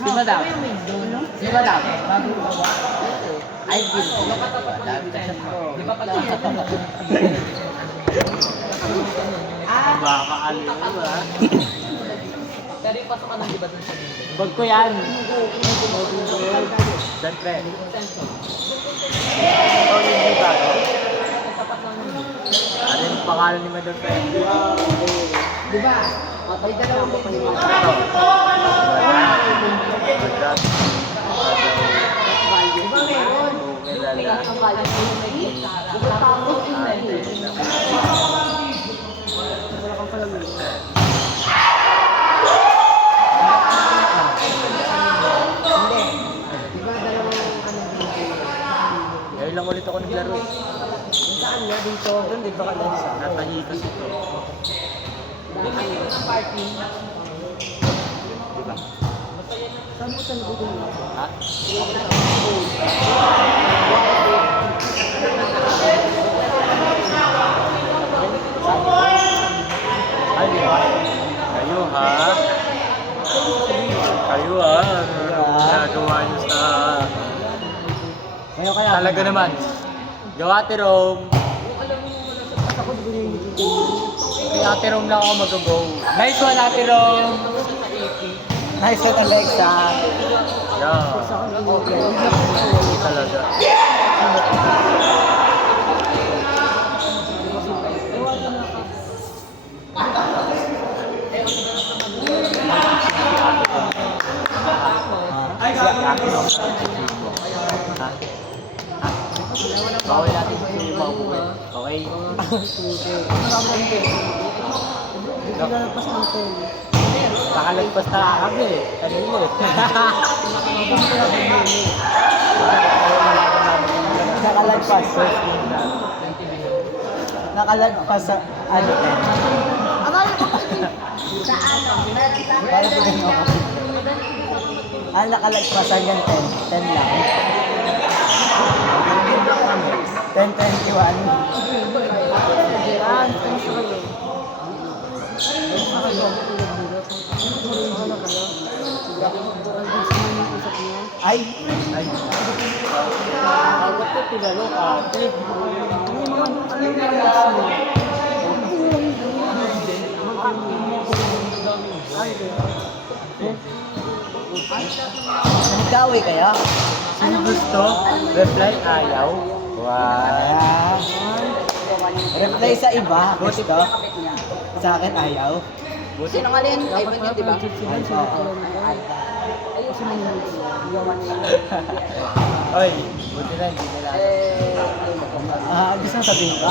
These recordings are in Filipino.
Si Madam. Si Madam. Ay, di ba pala? Baka aliw ba? Pero yung pasok ka ng diba dun sa meeting? Bag ko yan. Siyempre. Ano yung pangalan ni Madam Fendi? Diba? May dalawang pa yung diba meron? Yung pinakakabalan ko yung may gitara. Tapos yung wala kang pala meron. Hindi. Diba dalawang ano dito? Ngayon lang ulit ako naglaro eh. Saan nga dito? Doon di ba ka lang sa? Natahitos ito. Hindi ng party. Diba? Saan mo sa lubutin mo? Ha? Ay, di ba? Kayo ha? Kayo ha? Nagawa niyo sa... Talaga naman. Gawa Ate Rome. Kay Ate Rome lang ako mag-go. Nice one Ate Rome. Nice one Alexa. Yeah. Talaga. Bawal natin sa iyo mauwi. Okay? Nakalagpas ng tel. Nakalagpas na kami eh. Kanina eh. Nakalagpas. Nakalagpas sa ano eh. Sa ano? Nakalagpas hanggang 10. 10 lang. 10:21. Ay! Ay! Agad ko tinalo ate. Nagdaway kaya? Sino gusto? Reply ayaw? Wow! Reply sa iba, gusto? Sa akin ayaw? Sino nga rin? Ivan yun, di ba? Oy, buti na hindi nila. Gusto mo sabihin ka?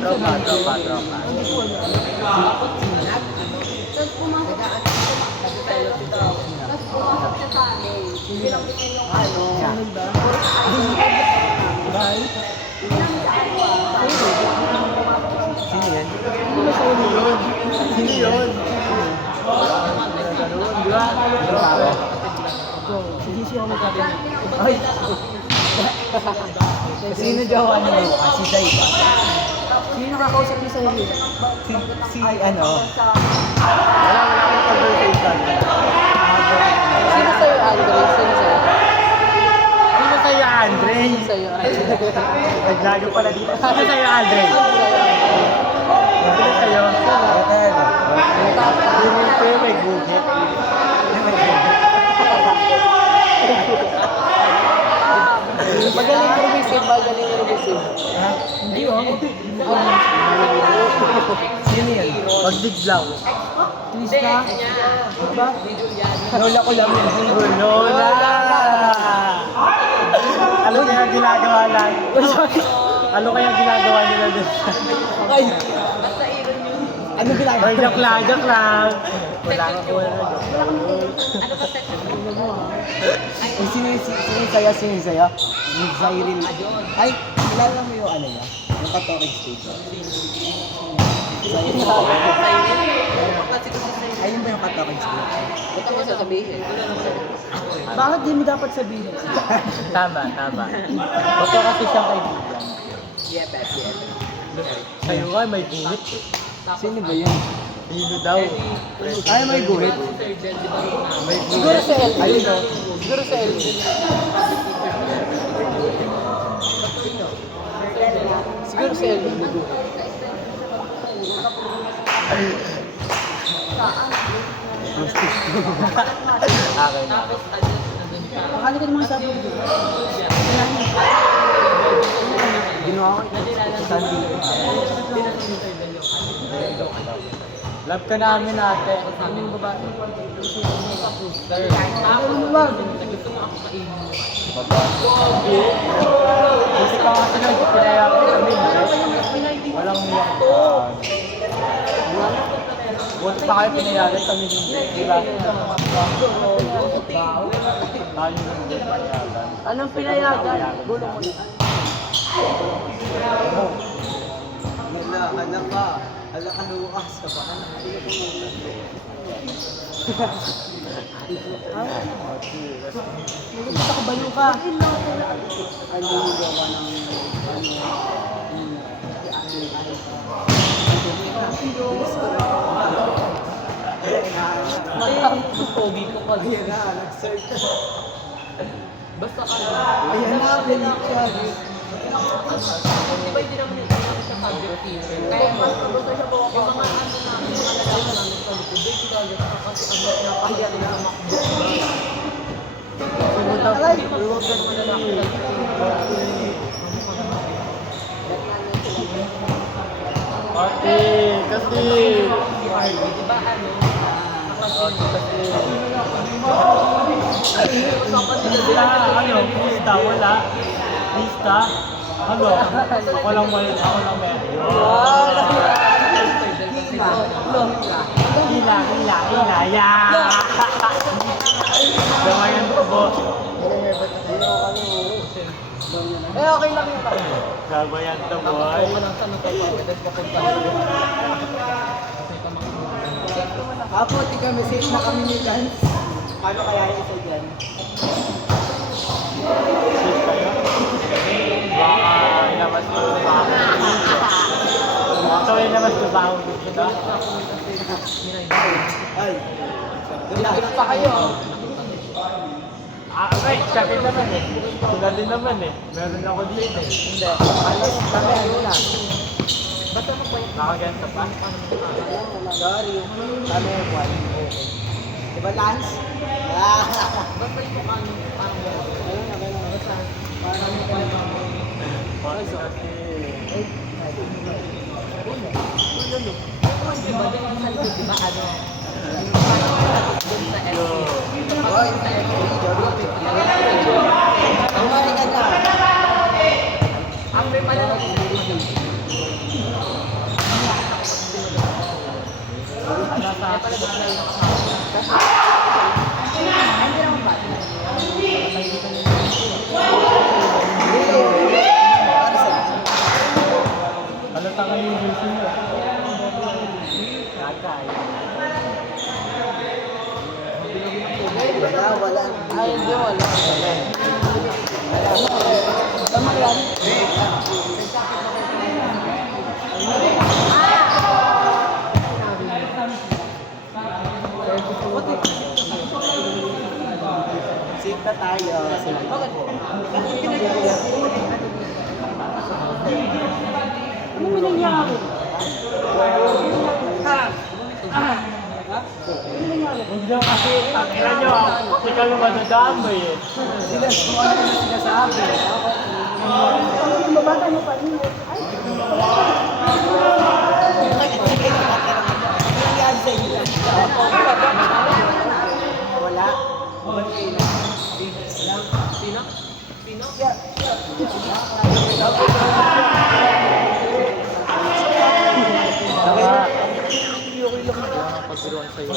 Tropa. Tapos pumasok siya sa amin. Bilang din yung ano. Bye. Sino yan? Sino yun? Di ba? Sige siya ako magkabin. Ay! Sino jowa niyo ba? Si Zay ba? Sino nakakausap niyo sa hili? Si ano? Wala akong conversation. Sino sa'yo, Andre? Sino sa'yo? Sino sa'yo, Andre? Sino sa'yo, Andre? Naglago pala dito. Sino sa'yo, Andre? Sino sa'yo? Sino sa'yo may guhit? Magaling receive. Ha? Hindi oh. Sino yan? Pagdiglaw. Please ka? Diba? Lola ko lang yun. Lola! Ano kaya ginagawa lang? Ano kaya ginagawa nila doon? Ay! Ano ginagawa? Joke lang. Wala ka po na joke. Sino sa'yo? Yung Zyril. Ay, kilala mo yung ano niya? Yung Catholic stage. Ayun ba yung Catholic stage? Ito mo sasabihin. Bakit di mo dapat sabihin? Tama. Baka kasi siyang kaibigan. Yep. Sa'yo nga may ginit. Sino ba yun? Hilo daw. Ay, may guhit. Siguro sa LG. Ayun o. Siguro sa LG. Siguro sa LG. may guhit. Okay na. Makali ka naman sabi ko. Ginawa ko ito. Sandi. Love ka namin ate. Ano yung babae? Kasi pa kasi nung pinaya ko kami. Walang niyak pa. Buti pa kayo pinayagan kami hindi. Diba? Tayo yung hindi pinayagan. Anong pinayagan? Gulo mo na. Anak ka. Alam ka lukas ka pa. Nakabayo ka. Pogi ko pag yan na. Nag-search. Basta ka na. Ayan na, pinig siya. Di ba hindi naman yung sa subject teacher? Kaya mas gusto siya po yung mga ano namin, mga lalaki namin sa likod. Di sila kasi ano, napahiya nila sa MacBook. Pumunta ko. Huwag ka naman lalaki sa Ate, kasi. Di ba ano? Ano, pista, wala. Pista. Ano? Ako lang mali, ako lang meron. Hila, yeah! Gamayan ko po. Eh, okay lang yun. Gamayan to boy. Apo, tika message na kami ni Lance. Paano kaya yung isa dyan? Sis kayo? Baka ilabas ko sa baho. So, ilabas ko sa baho dito. Ay, lapit pa kayo. Wait, sabi naman eh. Sila din naman eh. Meron ako dito eh. Hindi. Alas kami, ano na. Basta mo po yung Nakaganto pa? Sorry. Kami, one. Diba, Lance? basta yung ano, basta parang Bakit kasi? di ba din sa likod, di ba ano? Doon sa LC. Hoy, kumain ka na. Ang may pala ng Halata kayo yung version mo. Kakay. Wala. Ay, hindi, wala. Tama yan. Sit na tayo. Ano mo nangyari? Huwag daw kasi, takira nyo ah. Ikaw yung madadamay eh. Sila, kung ano na sinasabi. Babata mo pa rin. Ay, nangyari sa inyo? Wala. Sino? Tama. Kaya nga pagbiruan sa'yo.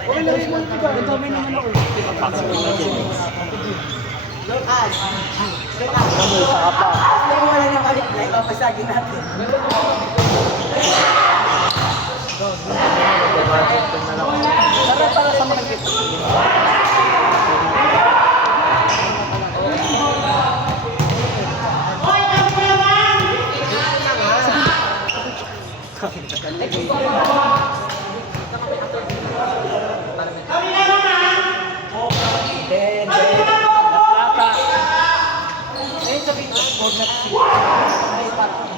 Okay lang yung mga iba. Ito, may naman ako. Kamoy sa kapa. Kung wala na balik na, ipapasagin natin. Ito na lang. Tara para sa mga kito. Huwag na kasi. Ay, parang.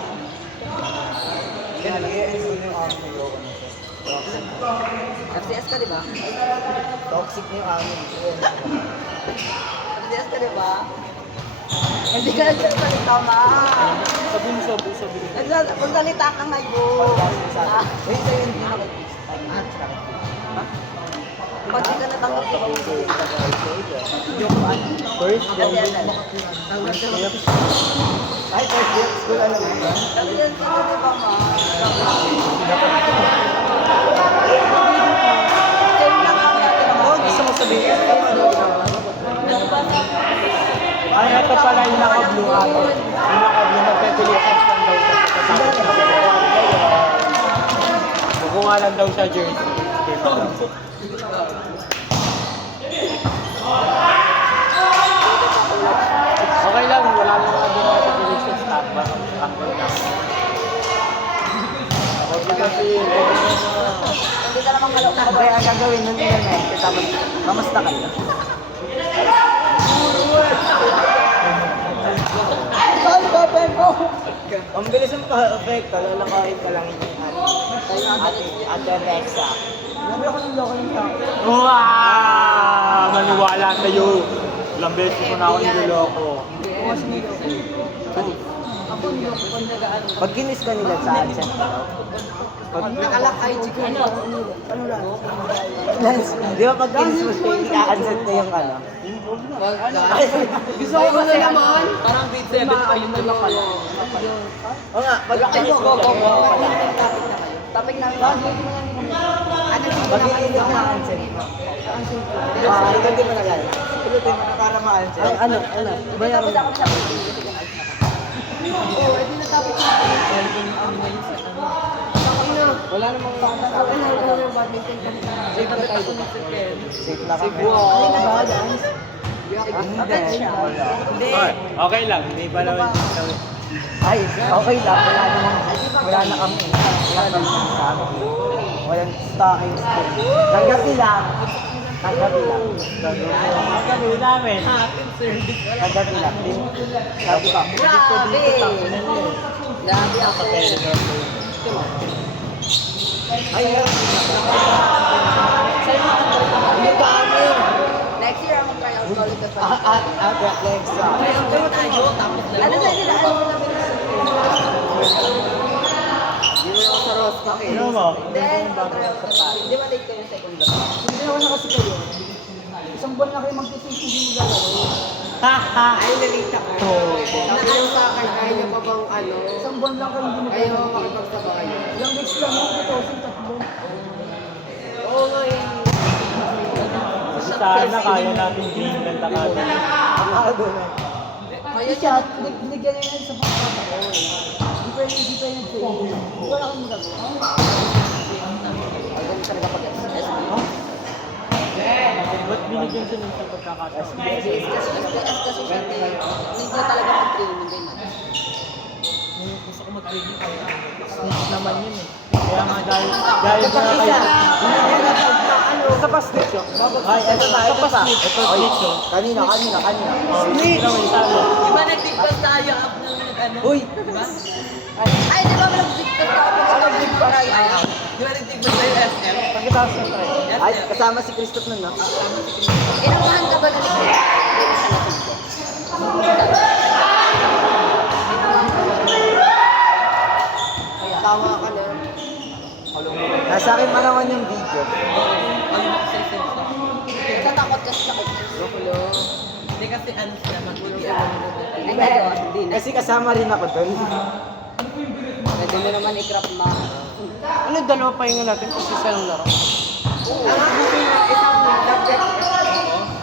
Yan, i-end ko na yung amin ng loko na to. FCS ka, di ba? Toxic na yung amin. FCS ka, di ba? Hindi ka nagsasalita, ma. Sabi mo, sabi mo. Magsalita ka ngayon. Wait, sa'yo hindi na kay Pag di ka natanggap sa kauso. First, FCS. ay, first year school, alam mo ba? FCS ka, di ba, ma? Same lang ako natin. Oo, gusto mo sabihin. Ay, ito pala yung naka-blue ano. Yung naka-blue, magpepilitas lang daw siya. Kukuha lang daw siya jersey. Okay lang, wala nang mga ginawa sa direction staff. Baka angkol na. Okay kasi, Hindi ka naman kalok na. kaya ang gagawin nun nila na yun, tapos kamusta kayo? Saan ba, Peko? Ang bilis ang pa-effect, lalakain ka lang yung Ate Alexa. Nabi ako ng loko ng tao. Wow! Maniwala sa'yo. Ilang beses ko na ako niloloko. Ako, niloko ko nagaan. Pag kinis ka nila sa adset, pag Nakalakay, chicken. ano lang? Lance, di ba pag kinis mo siya, i-adset na yung ano? Gusto ko na naman. Parang grade 7 pa yun na pala. Oo nga, pag kinis mo siya, Topic namin. pag kinis ka na adset mo. Ikaw di mo nagala. Ikaw di mo nakaramaan siya. Ano? Bayaran mo. Oh, edi na topic namin. Wala namang Sabi na ako ng badminton ka. safe na tayo. Safe na kami. Ay, nag-dance. Hindi. Hindi. Okay lang, hindi pa naman. Ay, okay lang. Wala na kami. Walang stocking school. Tanggapin lang. Tanggapin lang. Tanggapin namin. Tanggapin lang. Sabi ka. Grabe. Grabe ako. Ay, Ang dami. Next year, ako try out ulit sa fight. Ate Alexa. Tayo, tapos na. Ano sa'yo nila? Ano na Hindi mo ako sa Roscoe eh. Ano mo? Then, try out sa fight. Di ba late kayo second round? Hindi naman na kasi kayo. Isang buwan na kayo magtitisi hindi galaw. Ay, nalita ka. Nakayaw sa akin, kaya niyo pa bang ano? Isang buwan lang kayo hindi Ayaw magkakaroon. makipagsabay. Ilang weeks lang ako, ito, tatlo. Oo nga eh. Sana kaya natin Greenland na kagad. Ako na. Kaya Siya, siya. binigyan niya yan sa pagkakataon. Hindi pa yung training. Wala kang magagawa. Ang ganda talaga pag SPS. Ba't binigyan siya ng sa pagkakataon? SPS kasi siya. Need na talaga mag-training din. Gusto ko mag-training kaya snitch naman yun eh. Kaya nga dahil na kayo. Sa paslit yun. Ay, ito na, ito pa. Ito snitch yun. Kanina. Snitch! Di ba nag-discuss tayo up ng ano? Uy! Di ba? Ay, di ba nag-discuss tayo ng nag-discuss tayo? Di ba nag-discuss tayo SM? Pagkatapos na tayo. Ay, kasama si Christoph nun, no? Inabahan ka ba na nito? Hindi siya nag-discuss. Tama ka na. Nasa akin pa naman yung video. Ayun, sensor sa. Natatakot kasi sa kanya. Hindi kasi ano sila, mag-uwi ako. Ay, gano'n. Hindi na. Kasi kasama rin ako dun. Pwede mo naman i-crop ma. Ano, dalawa pa yung natin kasi isa lang laro. Isang subject.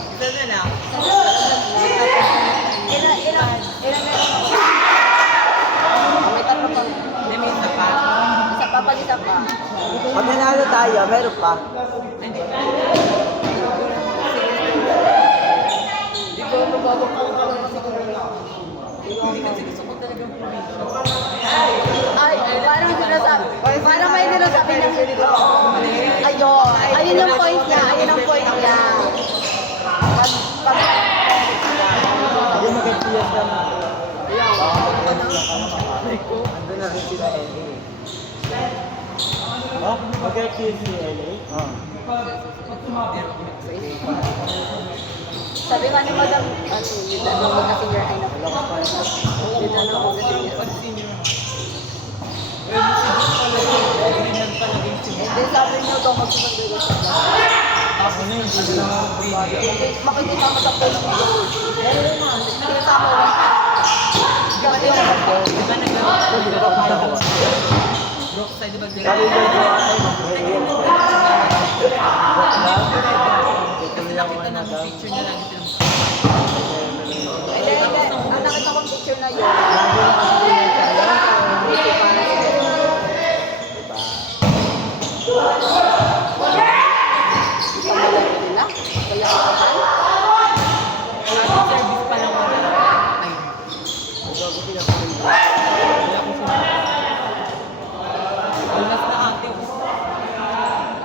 Isa na lang. Ilan meron ako? May tatlo pa. May isa pa. Isa pa, pag isa pa. Pag nanalo tayo, meron pa. Hindi. Hindi ko mababang ko lang siguro. Hindi kasi gusto ko talagang ay, parang sinasabi. Parang may sinasabi ng ayun. Ayun yung point niya. Ayun ang point niya. Pag Yung mag-FPS ka na. Ayun. Ando na rin sila LA. Oh, mag-get si LA? Oo. Sabi nga ni Madam, yun na lang mag-senior high na po. Yun na lang mag-senior. Hindi, sabi niyo daw magsusundo sa Ako na yung hindi na makikita mo sa post mo. Nakita mo lang. Gamit yung Sabi niyo ko ay Hindi, ang nakita kong picture na yun. lagi na kasi siya. Nila? Kaya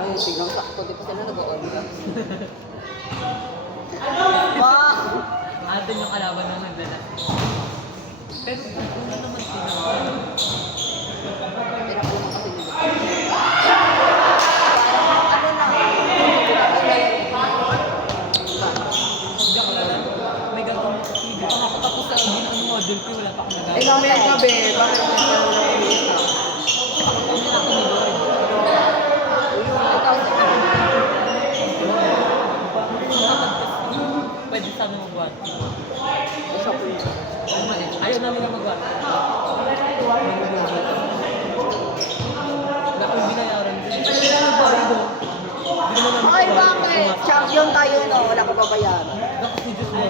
ay, tignan sakto. Di pa sila nag-o-order. Ma! Atin yung kalaban ng nagdala. Pero kung ano naman sila. Pero ako naman kasi nila. Parang ano na. Hindi ako lang. May gagawin. Hindi pa makatapos sa ang module ko. Wala pa akong nagagawa. Eh, mamaya gabi. Bakit Pwede sa amin magbuhat. ikaw? Ayaw namin na magbuhat. Wala kong binayaran din. Hindi na nagbayad. Hindi naman namin Ay, bakit? Champion tayo, no? Wala ko babayaran. Bakit si Diyos mo?